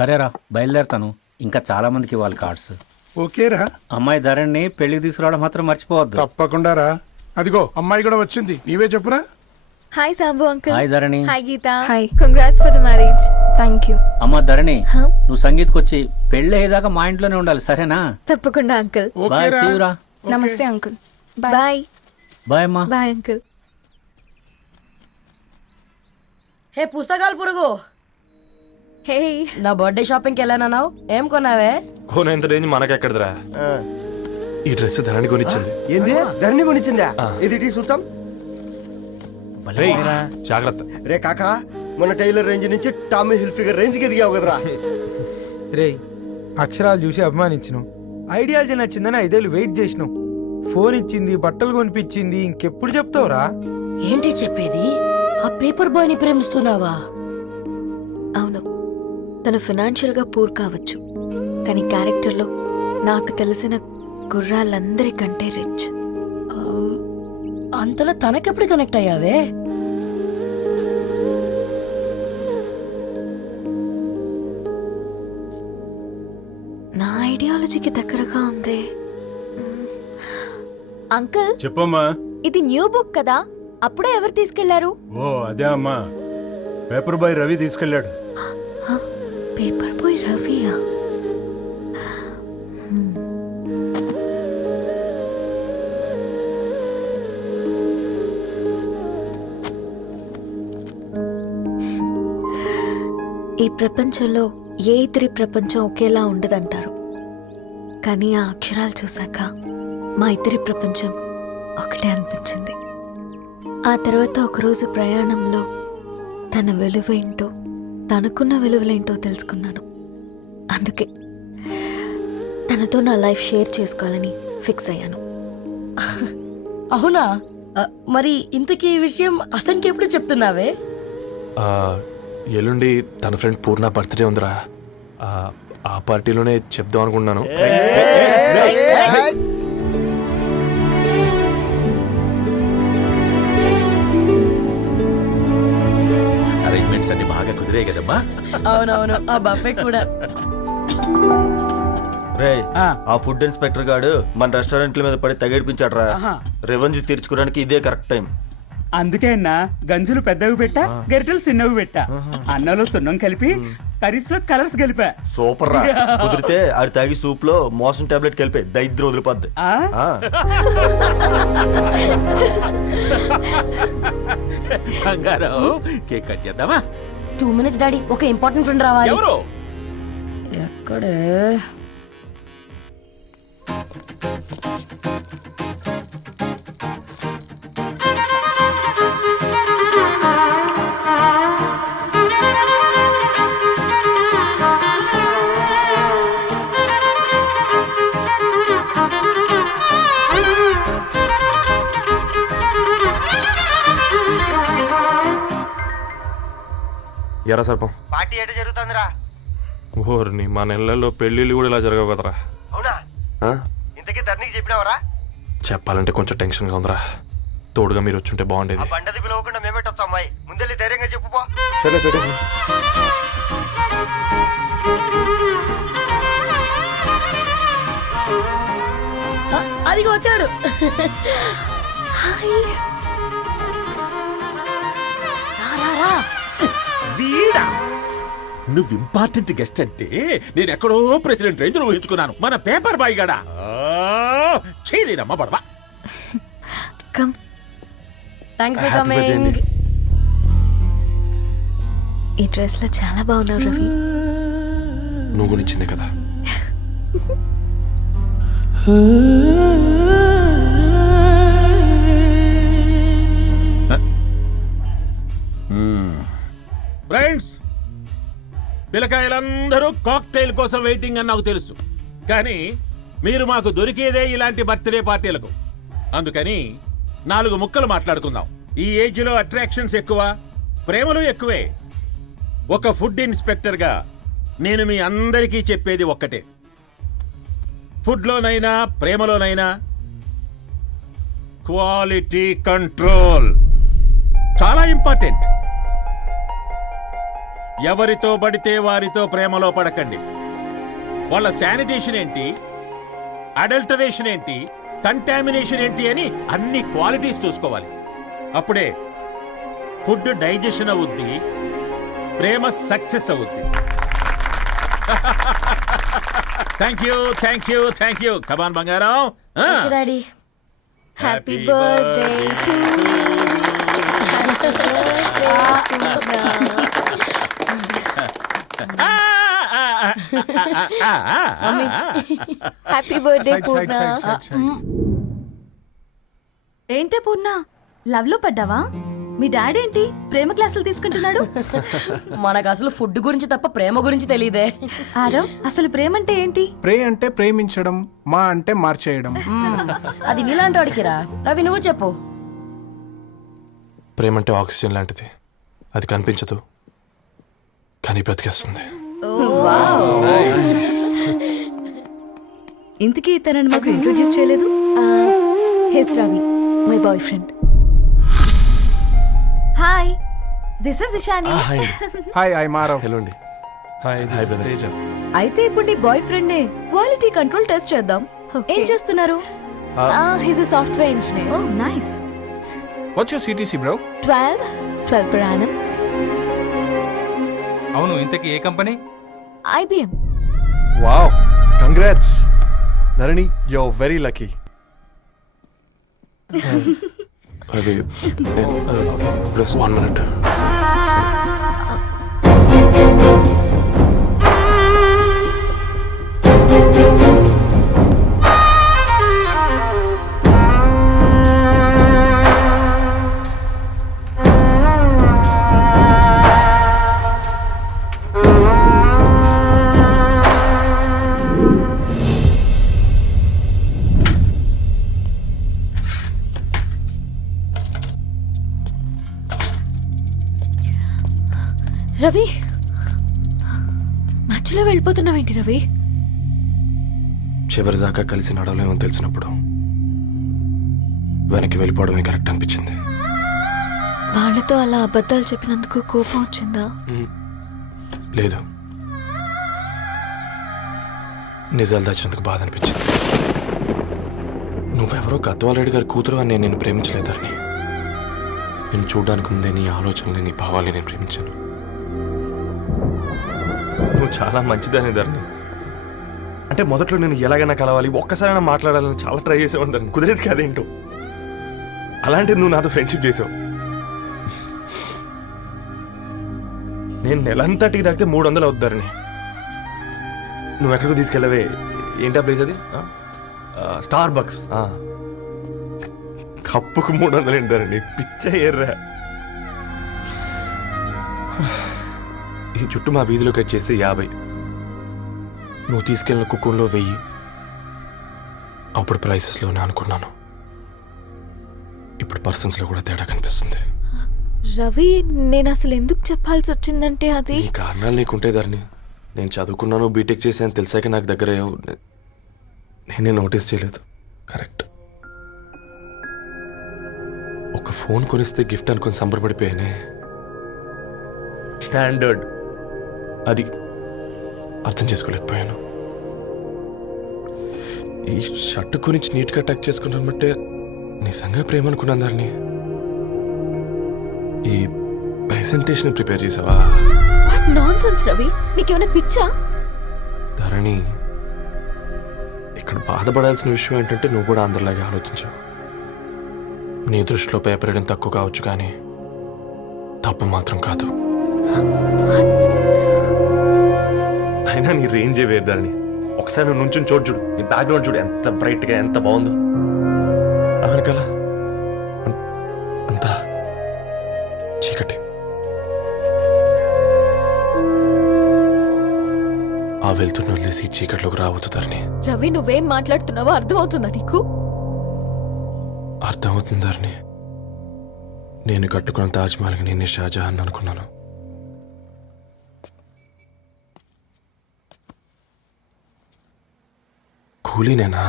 సరేరా బయలుదేరుతాను. ఇంకా చాలా మందికి ఇవ్వాలి కార్డ్స్. ఓకేరా. అమ్మాయి ధరణి పెళ్లికి తీసుకురావడం మాత్రం మర్చిపోవద్దు. తప్పకుండా రా. అదిగో అమ్మాయి కూడా వచ్చింది. నీవే చెప్పురా. Hi Sambu uncle. Hi Dharani. Hi Geetha. Hi. Congrats for the marriage. Thank you. అమ్మ ధరణి, Huh? నువ్వు సంగీత్కి వచ్చి పెళ్లి అయ్యేదాకా మా ఇంట్లోనే ఉండాలి, సరేనా? తప్పకుండా అంకుల్. బాయ్, ఓకేరా. సీయురా. నమస్తే అంకుల్. బాయ్. బాయ్ అమ్మా. Bye uncle. హే పుస్తకాలు పురుగు, హే నా బర్త్డే షాపింగ్కి వెళ్ళానన్నావు, ఏం కొన్నావే? కొనేంత రేంజ్ మనకెక్కడదిరా. ఈ డ్రెస్ ధరణి కొనిచ్చింది. ఏంది ధరణి కొనిచ్చిందా? ఇది టీ చూసాం. రేయ్, జాగ్రత్త. రే కాకా, మన టైలర్ రేంజ్ నుంచి టామీ హిల్ఫిగర్ రేంజ్ కి ఎదిగావు కదరా. రేయ్, అక్షరాలు చూసి అభిమానించినావు, ఐడియాలజీ నచ్చిందని 5 ఏళ్ళు వెయిట్ చేసినావు, ఫోన్ ఇచ్చింది, బట్టలు కొనిపించింది, ఇంకెప్పుడు చెప్తావురా? ఏంటి చెప్పేది? ఆ పేపర్ బాయ్ ని ప్రేమిస్తున్నావా? అవును, తను ఫినాన్షియల్గా పూర్ కావచ్చు, కానీ క్యారెక్టర్లో నాకు తెలిసిన గుర్రాలందరికంటే రిచ్. అంతలో తనకెప్పుడు కనెక్ట్ అయ్యావే? నా ఐడియాలజీకి దగ్గరగా ఉంది. అంకుల్, చెప్పమ్మా. ఇది న్యూ బుక్ కదా, అప్పుడే ఎవరు తీసుకెళ్లారు? ఓ అదే అమ్మా, పేపర్ బాయ్ రవి తీసుకెళ్ళాడు. పేపర్ బాయ్ రవియా? ఈ ప్రపంచంలో ఏ ఇతరి ప్రపంచం ఒకేలా ఉండదంటారు, కానీ ఆ అక్షరాలు చూశాక మా ఇద్దరి ప్రపంచం ఒకటే అనిపించింది. ఆ తర్వాత ఒకరోజు ప్రయాణంలో తన విలువేంటో, తనకున్న విలువలేంటో తెలుసుకున్నాను. అందుకే తనతో నా లైఫ్ షేర్ చేసుకోవాలని ఫిక్స్ అయ్యాను. అవునా? మరి ఇంతకీ ఈ విషయం అతనికి ఎప్పుడు చెప్తున్నావే? ఎల్లుండి తన ఫ్రెండ్ పూర్ణ బర్త్డే ఉందిరా. ఆ పార్టీలోనే చెప్దాం అనుకున్నాను. అరేంజ్మెంట్స్ అన్ని బాగా కుదిరే కదమ్మా. అవునవును, ఆ బఫే కూడా. రే, ఆ ఫుడ్ ఇన్స్పెక్టర్ గాడు మన రెస్టారెంట్ల మీద పడి తగేడిపించాడ్రా. రెవెన్యూ తీర్చుకోవడానికి ఇదే కరెక్ట్ టైం. అందుకే అన్న గంజులు పెద్దవి పెట్టా, గరిటెలు చిన్నవి పెట్టా, అన్నంలో సున్నం కలిపి కర్రీస్ లో కలర్స్ కలిపా. సూపర్ రా. కుదిరితే ఆడి తాగి సూప్ లో మోషన్ టాబ్లెట్ కలిపే దరిద్రం వదిలిపోద్ది. బంగారం, కేక్ కట్ చేద్దామా? 2 minutes డాడీ, ఒక ఇంపార్టెంట్ ఫ్రెండ్ రావాలి. ఎవరు? ఎక్కడే? ఎరా సర్పం, పార్టీ ఎట జరుగుతుందిరా? ఓర్ని మా నెలల్లో పెళ్ళిళ్ళు కూడా ఇలా జరగవు కదరా. అవునా? ఇంతకీ ధరణికి చెప్పినావరా? చెప్పాలంటే కొంచెం టెన్షన్గా ఉందిరా. తోడుగా మీరు వచ్చుంటే బాగుండేది. బండది పిలవకుండా మేమేటొచ్చా అమ్మాయి? ముందెళ్ళి ధైర్యంగా చెప్పుకో. సరే సరే. అది వచ్చాడు. వీడా? నువ్వు ఇంపార్టెంట్ గెస్ట్ అంటే నేను ఎక్కడో ప్రెసిడెంట్ రేంజ్ ఊహించుకున్నాను. మన పేపర్ బాయ్ గడా చేయలేనమ్మా బడవా. కమ్. Thanks for coming. ఈ డ్రెస్ లో చాలా బాగున్నావు రవి. నువ్వు గురించిందే కదా. ఫ్రెండ్స్, పిల్లకాయలందరూ కాక్టైల్ కోసం వెయిటింగ్ అని నాకు తెలుసు, కానీ మీరు మాకు దొరికేదే ఇలాంటి బర్త్డే పార్టీలకు. అందుకని 4 ముక్కలు మాట్లాడుకుందాం. ఈ ఏజ్ లో అట్రాక్షన్స్ ఎక్కువ, ప్రేమలు ఎక్కువే. ఒక ఫుడ్ ఇన్స్పెక్టర్ గా నేను మీ అందరికీ చెప్పేది ఒక్కటే, ఫుడ్లోనైనా ప్రేమలోనైనా క్వాలిటీ కంట్రోల్ చాలా ఇంపార్టెంట్. ఎవరితో పడితే వారితో ప్రేమలో పడకండి. వాళ్ళ శానిటేషన్ ఏంటి, అడల్టరేషన్ ఏంటి, కంటామినేషన్ ఏంటి అని అన్ని క్వాలిటీస్ చూసుకోవాలి. అప్పుడే ఫుడ్ డైజెషన్ అవుద్ది, ప్రేమ సక్సెస్ అవుద్ది. Thank you, thank you, thank you. Come on బంగారం. Daddy happy birthday to happy birthday Purna. ఏంటే పూర్ణ, లవ్ లో పడ్డావా? మీ డాడీ ఏంటి ప్రేమ క్లాసులు తీసుకుంటున్నాడు? మనకు అసలు ఫుడ్ గురించి తప్ప ప్రేమ గురించి తెలియదే. ఆరవ్, అసలు ప్రేమ అంటే ఏంటి? ప్రే అంటే ప్రేమించడం, మా అంటే మార్చేయడం. అది నీలాంటి వాడికిరా. రవి నువ్వు చెప్పు. ప్రేమ అంటే ఆక్సిజన్ లాంటిది. అది కనిపించదు కానీ బ్రతికేస్తుంది. ఇంతకీ తనని మాకు ఇంట్రొడ్యూస్ చేయలేదు. His Ravi, my boy friend. Hi, this is Ishani. Hi, I Maarav. Hello అండి. హాయ్ తేజ. అయితే ఇప్పుడు నీ బాయ్ ఫ్రెండ్ నే క్వాలిటీ కంట్రోల్ టెస్ట్ చేద్దాం. ఏం చేస్తున్నారు? His a software engineer. Oh nice. What's your CTC bro? 12 per annum. అవును, ఇంతకీ ఏ company? IBM. Wow, congrats Dharani, you are very lucky. అది ప్లస్ 1 minute. రవి, మధ్యలో వెళ్ళిపోతున్నావేంటి రవి? చివరిదాకా కలిసి నడవలేమో తెలిసినప్పుడు వెనక్కి వెళ్ళిపోవడమే కరెక్ట్ అనిపించింది. వాళ్ళతో అలా అబద్ధాలు చెప్పినందుకు కోపం వచ్చిందా? లేదు, నిజాలు దాచినందుకు బాధ అనిపించింది. నువ్వెవరో గద్వాలరెడ్డి గారి కూతురు అని నేను ప్రేమించలేదని. నేను చూడడానికి ముందే నీ ఆలోచనలు, నీ భావాలని నేను ప్రేమించాను. నువ్వు చాలా మంచిదని ధరణి. అంటే మొదట్లో నేను ఎలాగైనా కలవాలి, ఒక్కసారైనా మాట్లాడాలని చాలా ట్రై చేసేవాడిని ధరణి. కుదిరేది కాదేంటో. అలాంటిది నువ్వు నాతో ఫ్రెండ్షిప్ చేసావు. నేను నెలంతటికి తాకితే 300 అవుతారని. నువ్వు ఎక్కడికి తీసుకెళ్ళవే? ఏంటా ప్లేస్ అది? Star bucks. కప్పుకు 300 ఏంటారండి, పిచ్చ ఎర్రా. ఈ చుట్టూ మా వీధిలో కట్ చేస్తే 50. నువ్వు తీసుకెళ్ళిన కుక్కర్లో 1000. అప్పుడు ప్రైసెస్లోనే అనుకున్నాను, ఇప్పుడు పర్సన్స్లో కూడా తేడా కనిపిస్తుంది. రవి, నేను అసలు ఎందుకు చెప్పాల్సి వచ్చిందంటే అది ఈ కారణాలు నీకుంటే ధరణి. నేను చదువుకున్నాను, బీటెక్ చేశాను తెలిసాక నాకు దగ్గర అయ్యావు. నేనే నోటీస్ చేయలేదు. కరెక్ట్. ఒక ఫోన్ కొనిస్తే గిఫ్ట్ అనుకుని సంబరపడిపోయానే. స్టాండర్డ్ అది అర్థం చేసుకోలేకపోయాను. ఈ షర్ట్ గురించి నీట్గా టచ్ చేసుకున్నామంటే నిజంగా ప్రేమ అనుకున్నాను దాన్ని. ఈ ప్రెజెంటేషన్ ప్రిపేర్ చేసావా? నాన్సెన్స్ రవి, నీకేమైనా పిచ్చా? ధరణి, ఇక్కడ బాధపడాల్సిన విషయం ఏంటంటే నువ్వు కూడా అందరిలాగే ఆలోచించావు. నీ దృష్టిలో పేపర్ వేయడం తక్కువ కావచ్చు కానీ తప్పు మాత్రం కాదు. అయినా నీ రేంజే వేరు ధరణి. ఒకసారి నువ్వు నుంచుని చోటు చూడు, నీ బ్యాక్గ్రౌండ్ చూడు ఎంత బ్రైట్గా, ఎంత బాగుందో. వెనకాల అంతా చీకటి. ఆ వెళ్తున్న వదిలేసి చీకట్లోకి రాబోతుందని. రవి, నువ్వేం మాట్లాడుతున్నావో అర్థమవుతుందా నీకు? అర్థమవుతుందని. నేను కట్టుకున్న తాజ్మహల్కి నేనే షాజహాన్ అనుకున్నాను. కూలీనేనా?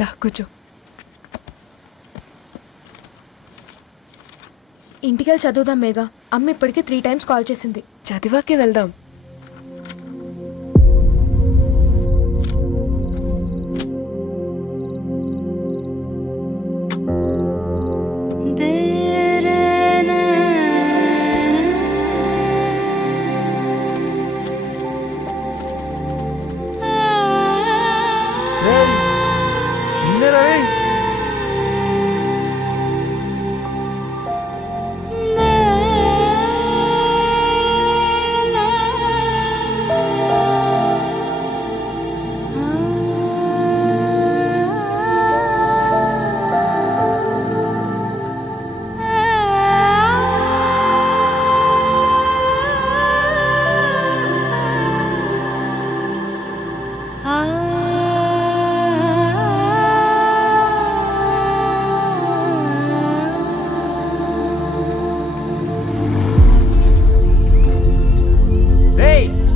దా కూర్చో. ఇంటికెళ్ళి చదువుదాం మేఘా. అమ్మ ఇప్పటికే 3 times కాల్ చేసింది. చదివాకే వెళ్దాం.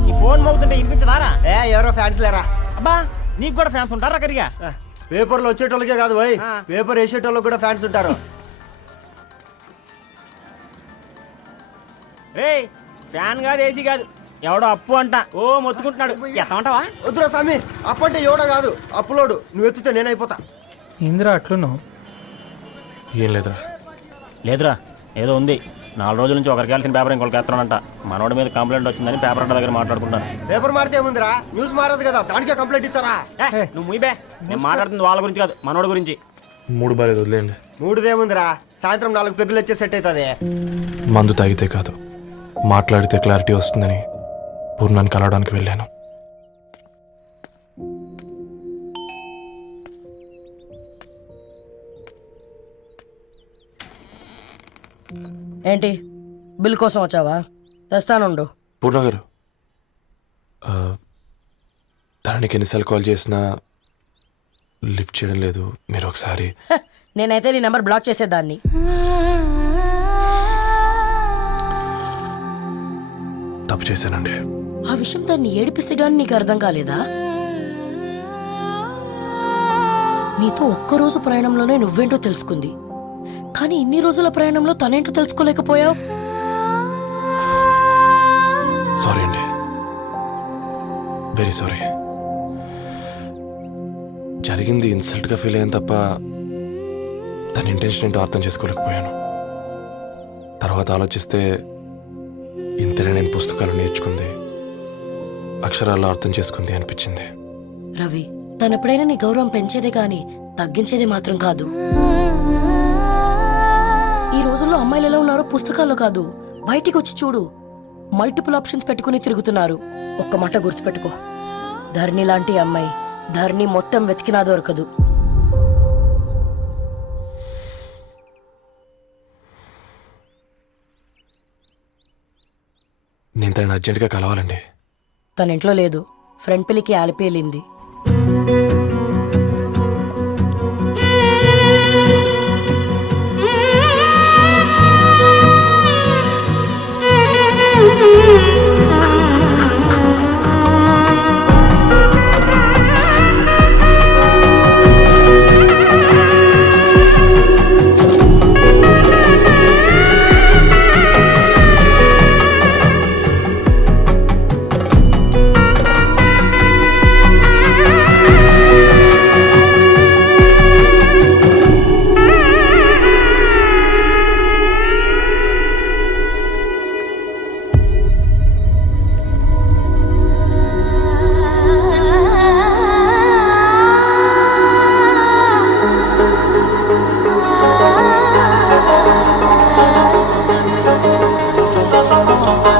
ఈ ఫోన్ మోగుతుంటే వినిపించదారా? ఎవరో ఫ్యాన్స్ లేరా? అబ్బా నీకు కూడా ఫ్యాన్స్ ఉంటారా కరిగా? పేపర్లో వచ్చేటోళ్ళకే కాదు పోయి, పేపర్ వేసేటోళ్ళకి కూడా ఫ్యాన్స్ ఉంటారు. ఫ్యాన్ కాదు, ఏసీ కాదు, ఎవడో అప్పు అంట ఓ మొత్తుకుంటున్నాడు. ఎత్తమంటావా? వద్దురా స్వామి, అప్పంటే ఎవడో కాదు అప్పులోడు. నువ్వు ఎత్తుతే నేనైపోతా. ఇందిరా అట్లున్నావు? ఏం లేదురా. లేదురా, ఏదో ఉంది. 4 రోజుల నుంచి ఒకరికి వెళ్ళిన పేపర్ ఇంకొకరికి ఎత్తానంట. మనోడి మీద కంప్లైంట్ వచ్చిందని పేపర్ అడ్డ దగ్గర మాట్లాడుకుంటాను. పేపర్ మారితే ఏముందిరా, న్యూస్ మారదు కదా, దానికే కంప్లైంట్ ఇచ్చారా? నువ్వు ముయ్యబే, నేను మాట్లాడుతుంది వాళ్ళ గురించి కాదు, మనోడి గురించి. 3 బాలేదు, వదిలేండి. 3దేముందిరా, సాయంత్రం 4 పెగ్గులు వచ్చే సెట్ అవుతుంది. మందు తాగితే కాదు, మాట్లాడితే క్లారిటీ వస్తుందని పూర్ణాన్ని కలవడానికి వెళ్ళాను. ఏంటి బిల్ కోసం వచ్చావా? తెస్తానుండు. పూర్ణ గారు, తనకి ఎన్నిసార్లు కాల్ చేసినా లిఫ్ట్ చేయడం లేదు. మీరు ఒకసారి నేనైతే నీ నెంబర్ బ్లాక్ చేసేదాన్ని. తప్పు చేశానండి. ఆ విషయం దాన్ని ఏడిపిస్తే గానీ నీకు అర్థం కాలేదా? నీతో ఒక్కరోజు ప్రయాణంలోనే నువ్వేంటో తెలుసుకుంది, కానీ ఇన్ని రోజుల ప్రయాణంలో తనేంటో తెలుసుకోలేకపోయావు. సారీ అండి, వెరీ సారీ. జరిగింది ఇన్సల్ట్గా ఫీల్ అయ్యాను తప్ప తన ఇంటెన్షన్ ఏంటో అర్థం చేసుకోలేకపోయాను. తర్వాత ఆలోచిస్తే ఇంతనే నేను పుస్తకాలు నేర్చుకుంది, అక్షరాల్లో అర్థం చేసుకుంది అనిపించింది. రవి, తను ఎప్పుడైనా నీ గౌరవం పెంచేదే కానీ తగ్గించేదే మాత్రం కాదు. ఈ రోజుల్లో అమ్మాయిలు ఎలా ఉన్నారో పుస్తకాల్లో కాదు, బయటికి వచ్చి చూడు. మల్టిపుల్ ఆప్షన్స్ పెట్టుకుని తిరుగుతున్నారు. ఒక్క మాట గుర్తుపెట్టుకో, ధరణి లాంటి అమ్మాయి ధరణి మొత్తం వెతికినా దొరకదు. నేను తనని అర్జెంటుగా కలవాలండి. తన ఇంట్లో లేదు, ఫ్రెండ్ పెళ్లికి ఆలిపేలింది. Sa